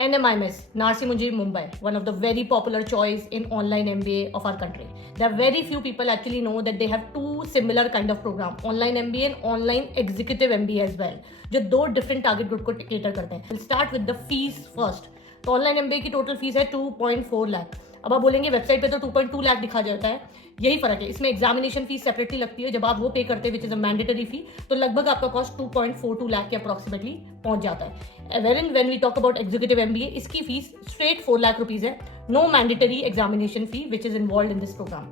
NMIMS, Narsi Munjir, Mumbai, one of the very popular choice in online MBA of our country. There are very few people actually know that they have two similar kind of program, online MBA and online executive MBA as well, जो दो different target group को cater करते हैं. We'll start with the fees first. तो online MBA की total fees है 2.4 लाख. अब आप बोलेंगे वेबसाइट पे तो 2.2 लाख दिखा जाता है. यही फर्क है, इसमें एग्जामिनेशन फीस सेपरेटली लगती है. जब आप वो पे करते हैं विच इज अ मैंडेटरी फी, तो लगभग आपका कॉस्ट 2.42 लाख के अप्रोक्सीमेटली पहुंच जाता है. When we talk about executive MBA, इसकी फीस स्ट्रेट 4 लाख रुपीज है. No mandatory examination fee which is involve in this program.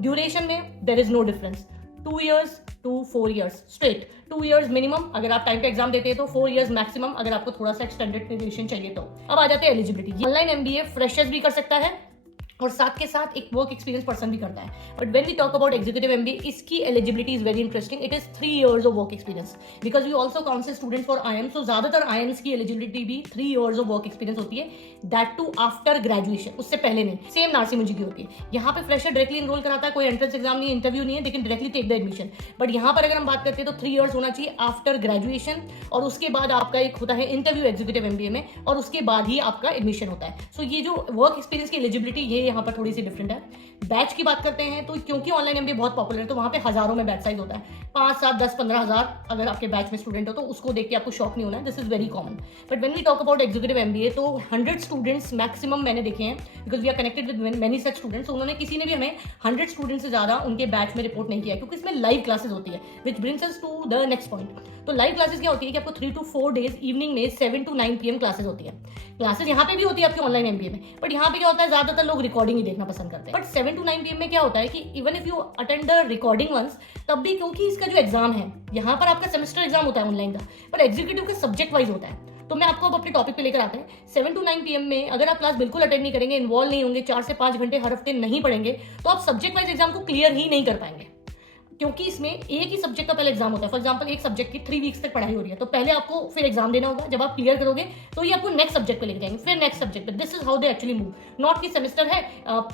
Duration में there is no difference. 2 years to 4 years straight. 2 years minimum अगर आप time पे exam देते हैं तो 4 years maximum अगर आपको थोड़ा सा एक्सटेंडेड ड्यूरेशन चाहिए तो. अब आ जाते हैं एलिजिबिलिटी. ऑनलाइन MBA फ्रेशर्स भी कर सकता है और साथ के साथ एक वर्क एक्सपीरियंस पर्सन भी करता है. But when we talk about executive MBA, इसकी eligibility is very interesting. It is 3 years of work experience because we also counsel student for IIMs. तो ज्यादातर IIMs की एलिजिबिलिटी भी 3 years ऑफ वर्क एक्सपीरियंस होती है, दैट टू आफ्टर ग्रेजुएशन, उससे पहले नहीं. सेम नारसी मुंजी की होती है. यहाँ पे फ्रेशर डायरेक्टली इनरोल कराता है, कोई एंट्रेंस एग्जाम नहीं, इंटरव्यू नहीं है, लेकिन directly take the admission. But यहाँ पर अगर हम बात करते हैं तो 3 years होना चाहिए आफ्टर ग्रेजुएशन, और उसके बाद आपका एक होता है इंटरव्यू एग्जीक्यूटिव MBA में, और उसके बाद ही आपका एडमिशन होता है. सो ये जो वर्क एक्सपीरियंस की एलिजिबिलिटी, ये यहाँ पर थोड़ी सी डिफरेंट है. बैच की बात करते हैं तो क्योंकि ऑनलाइन MBA बहुत पॉपुलर है, तो वहां पे हजारों में बैच साइज होता है. 5, 7, 10, 15 हजार अगर आपके बैच में स्टूडेंट हो तो उसको देख के आपको शॉक नहीं होना है. This is very common. But when we talk about executive MBA, तो 100 स्टूडेंट्स मैक्सिमम मैंने देखे हैं, because we are connected with many such students. उन्होंने किसी ने भी हमें 100 स्टूडेंट्स से ज्यादा उनके बैच में रिपोर्ट नहीं किया, क्योंकि इसमें लाइव क्लासेस होती है, which brings us to the next point. तो लाइव क्लासेस क्या होती है कि आपको 3 to 4 डेज इवनिंग में 7 to 9 PM क्लासेस होती है. क्लासेस यहाँ पे भी होती है आपकी ऑनलाइन MBA में, बट यहाँ पे क्या होता है, ज्यादातर लोग रिकॉर्डिंग ही देखना पसंद करते हैं. बट 7 to 9 PM में क्या होता है कि even if you attend the recording once, तब भी क्योंकि इसका जो एग्जाम है, यहाँ पर आपका सेमेस्टर एग्जाम होता है ऑनलाइन का, पर एग्जीक्यूटिव का सब्जेक्ट वाइज होता है. तो मैं आपको अब अपने टॉपिक पे लेकर आते हैं. 7 to 9 PM में अगर आप क्लास बिल्कुल अटेंड नहीं करेंगे, इन्वॉल्व नहीं होंगे, 4 से 5 घंटे हर हफ्ते नहीं पढ़ेंगे, तो आप सब्जेक्ट वाइज एग्जाम को क्लियर ही नहीं कर पाएंगे. क्योंकि इसमें एक ही सब्जेक्ट का पहले एग्जाम होता है. फॉर एग्जांपल एक सब्जेक्ट की 3 वीक्स तक पढ़ाई हो रही है, तो पहले आपको फिर एग्जाम देना होगा. जब आप क्लियर करोगे तो ये आपको नेक्स्ट सब्जेक्ट पे लेके जाएंगे, फिर नेक्स्ट सब्जेक्ट पे. This is how they actually move. Not कि सेमेस्टर है,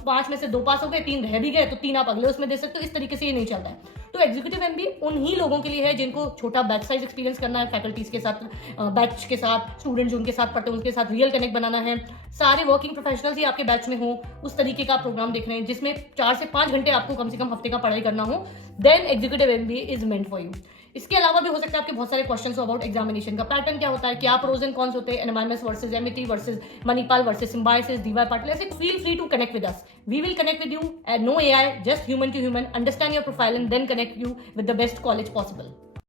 5 में से 2 पास हो गए, 3 रह भी गए, तो 3 आप अगले उसमें दे सकते हो. इस तरीके से ये नहीं चलता है. तो एग्जीक्यूटिव MBA उन्हीं लोगों के लिए है जिनको छोटा बैच साइज एक्सपीरियंस करना है, फैकल्टीज के साथ, बैच के साथ, स्टूडेंट जो उनके साथ पढ़ते हैं उनके साथ रियल कनेक्ट बनाना है. सारे वर्किंग प्रोफेशनल्स ही आपके बैच में हो, उस तरीके का प्रोग्राम देख रहे हैं जिसमें 4 से 5 घंटे आपको कम से कम हफ्ते का पढ़ाई करना हो, then executive MBA is meant for you. इसके अलावा भी हो सकता है आपके बहुत सारे क्वेश्चंस अबाउट एग्जामिनेशन का पैटर्न क्या होता है, क्या प्रोज एंड कॉन्स होते हैं, NMIMS versus MIT versus Manipal versus Symbiosis, DY Patil. ऐसे feel free to connect with us. We will connect with you. No AI, just human to human. Understand your profile and then connect you with the best college possible.